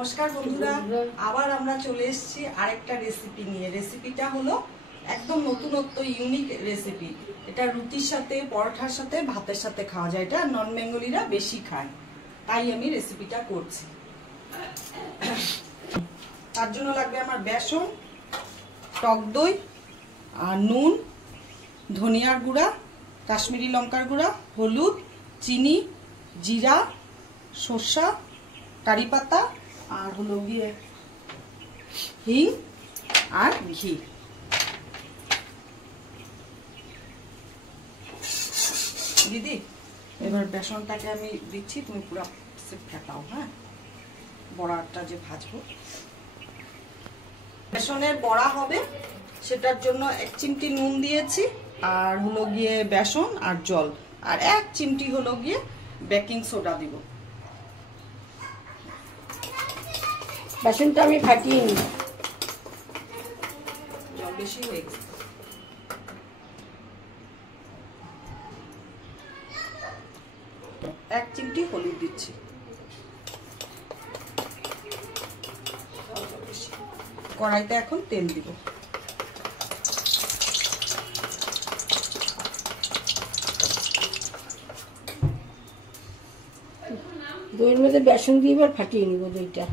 নমস্কার বন্ধুরা, আবার আমরা চলে এসেছি আরেকটা রেসিপি নিয়ে। রেসিপিটা হলো একদম নতুনত্ব ইউনিক রেসিপি। এটা রুটির সাথে, পরোটার সাথে, ভাতের সাথে খাওয়া যায়। এটা নন বেঙ্গলিরা বেশি খায়, তাই আমি রেসিপিটা করছি। তার জন্য লাগবে আমার বেসন, টক দই, আর নুন, ধনিয়ার গুঁড়া, কাশ্মীরি লঙ্কার গুঁড়া, হলুদ, চিনি, জিরা, সরষা, কারি পাতা, আর হলো গিয়ে হিং আর ঘি। দিদি, এবার বেসনটাকে আমি দিচ্ছি, তুমি পুরো ফেটাও। হ্যাঁ, বড়াটা যে ভাজবো, বেসনের বড়া হবে, সেটার জন্য 1 চিমটি নুন দিয়েছি, আর হলো গিয়ে বেসন আর জল, আর 1 চিমটি হলো গিয়ে বেকিং সোডা দিব। বেসনটা আমি ফাটিয়ে নিই, জল বেশি হয়ে গেছে। এক চিমটি হলুদ দিচ্ছি। কড়াইতে এখন তেল দিব। দইয়ের মধ্যে বেসন দিয়ে এবার ফাটিয়ে নিব দইটা।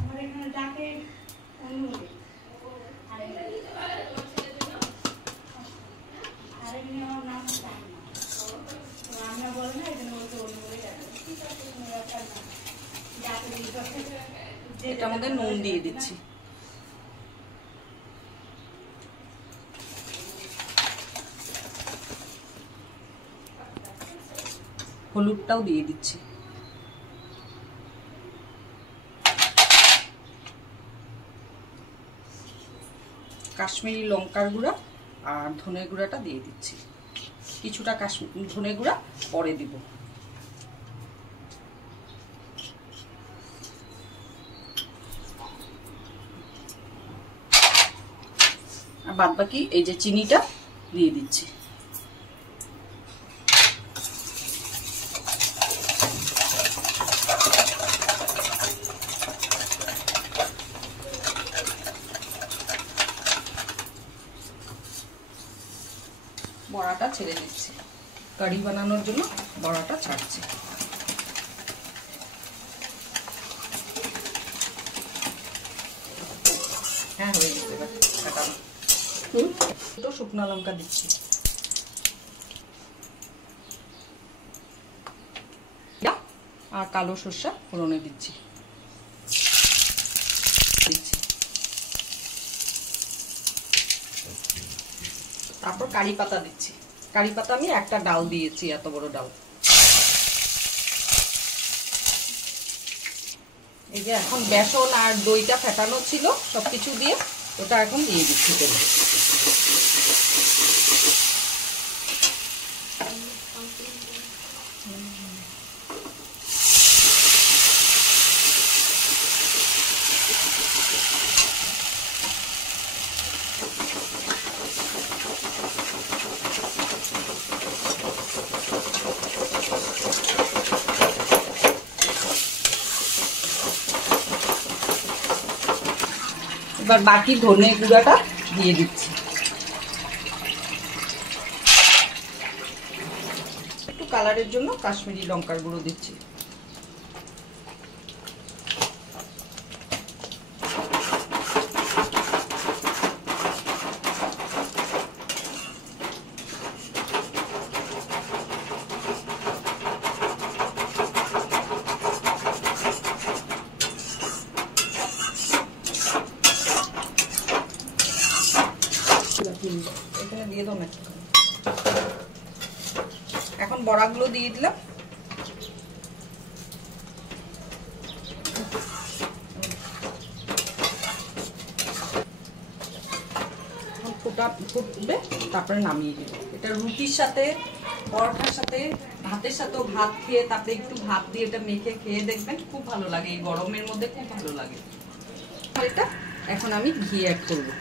এটার মধ্যে নুন দিয়ে দিচ্ছি। হলুদটাও দিয়ে দিচ্ছি। কাশ্মীরি লঙ্কার গুঁড়া আর ধনে গুঁড়াটা দিয়ে দিচ্ছি। কিছুটা ধনে গুঁড়া পরে দিব। আর বাদ বাকি এই যে চিনিটা দিয়ে দিচ্ছি। বড়াটা ছেড়ে দিচ্ছি। কারি বানানোর জন্য বড়াটা ছাড়ছি। হ্যাঁ, হয়ে গেছে। এবার কাটানো দুটো শুকনো লঙ্কা দিচ্ছি। আর কালো সরষা ফোড়নে দিচ্ছি। তারপর কারি পাতা দিচ্ছি। কারি পাতা আমি একটা ডাল দিয়েছি, এত বড় ডাল। এই যে এখন বেসন আর দইটা ফেটানো ছিল সবকিছু দিয়ে, ওটা এখন দিয়ে দিচ্ছি তেলে। এবার বাকি ধনে গুঁড়াটা দিয়ে দিচ্ছি। একটু কালারের জন্য কাশ্মীরি লঙ্কার গুঁড়ো দিচ্ছি। এখানে দিয়ে দাও না। এখন বড়াগুলো দিয়ে দিলাম। ফুটবে, তারপরে নামিয়ে দিব। এটা রুটির সাথে, পরোটার সাথে, ভাতের সাথেও ভাত খেয়ে, তারপরে একটু ভাত দিয়ে এটা মেখে খেয়ে দেখবেন, খুব ভালো লাগে। এই গরমের মধ্যে খুব ভালো লাগে। এটা এখন আমি ঘি অ্যাড করবো।